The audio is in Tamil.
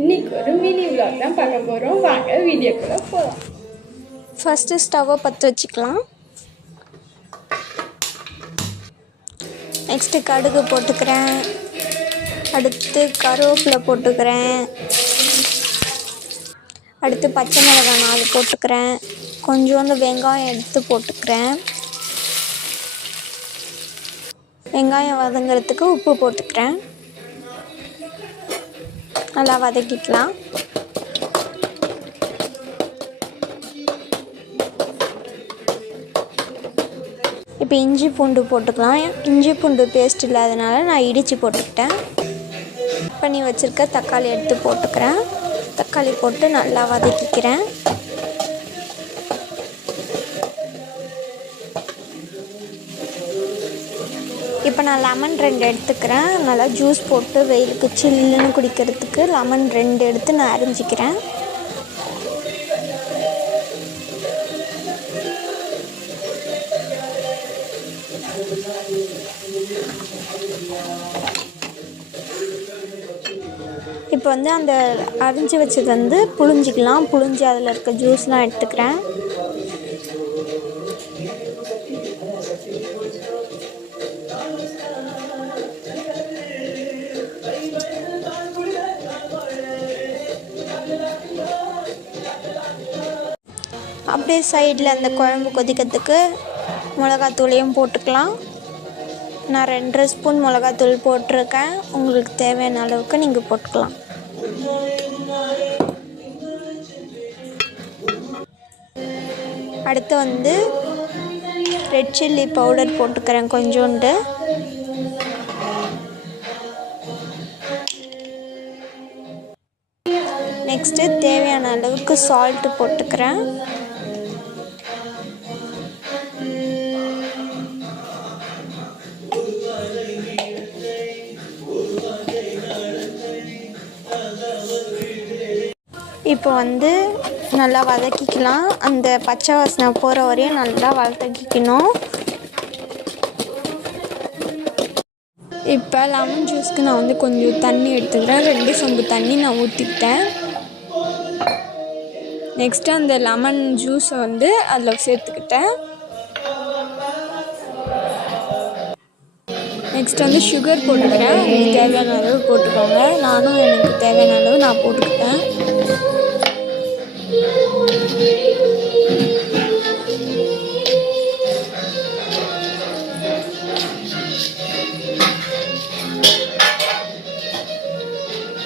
இன்னைக்கு ஒரு மினி விளாக் தான் பார்க்க போகிறோம். வாங்க வீடியோக்குள்ளே போகலாம். ஃபஸ்ட்டு ஸ்டவ்வை பற்ற வச்சுக்கலாம். நெக்ஸ்ட்டு கடுகு போட்டுக்கிறேன். அடுத்து கருவேப்பிலை போட்டுக்கிறேன். அடுத்து பச்சை மிளகாய் 4 போட்டுக்கிறேன். கொஞ்சோண்டு வெங்காயம் எடுத்து போட்டுக்கிறேன். வெங்காயம் வதங்கிறதுக்கு உப்பு போட்டுக்கிறேன். நல்லா வதக்கிக்கலாம். இப்போ இஞ்சி பூண்டு போட்டுக்கலாம். இஞ்சி பூண்டு பேஸ்ட் இல்லாதனால நான் இடித்து போட்டுக்கிட்டேன். பண்ணி வச்சுருக்க தக்காளி எடுத்து போட்டுக்கிறேன். தக்காளி போட்டு நல்லா வதக்கிக்கிறேன். இப்போ நான் லெமன் 2 எடுத்துக்கிறேன். நல்லா ஜூஸ் போட்டு வெயிலுக்கு சில்லுன்னு குடிக்கிறதுக்கு லெமன் 2 எடுத்து நான் அரிஞ்சிக்கிறேன். இப்போ அந்த அரிஞ்சு வச்சது புழிஞ்சிக்கலாம். புழிஞ்சு அதில் இருக்க ஜூஸ்லாம் எடுத்துக்கிறேன். அப்படியே சைடில் அந்த குழம்பு கொதிக்கிறதுக்கு மிளகாத்தூளையும் போட்டுக்கலாம். நான் 2 ஸ்பூன் மிளகாத்தூள் போட்டிருக்கேன். உங்களுக்கு தேவையான அளவுக்கு நீங்கள் போட்டுக்கலாம். அடுத்து ரெட் சில்லி பவுடர் போட்டுக்கிறேன் கொஞ்சோண்டு. நெக்ஸ்ட்டு தேவையான அளவுக்கு சால்ட்டு போட்டுக்கிறேன். இப்போ நல்லா வதக்கிக்கலாம். அந்த பச்சை வாசனை போகிற வரையும் நல்லா வதக்கிக்கணும். இப்போ லெமன் ஜூஸ்க்கு நான் கொஞ்சம் தண்ணி எடுத்துக்கிறேன். 2 சொம்பு தண்ணி நான் ஊற்றிக்கிட்டேன். நெக்ஸ்ட்டு அந்த லெமன் ஜூஸை அதில் சேர்த்துக்கிட்டேன். நெக்ஸ்ட் சுகர் போட்டுக்கிறேன். உங்களுக்கு தேவையான அளவு போட்டுக்கோங்க. நானும் எனக்கு தேவையான அளவு நான் போட்டுக்கிட்டேன்.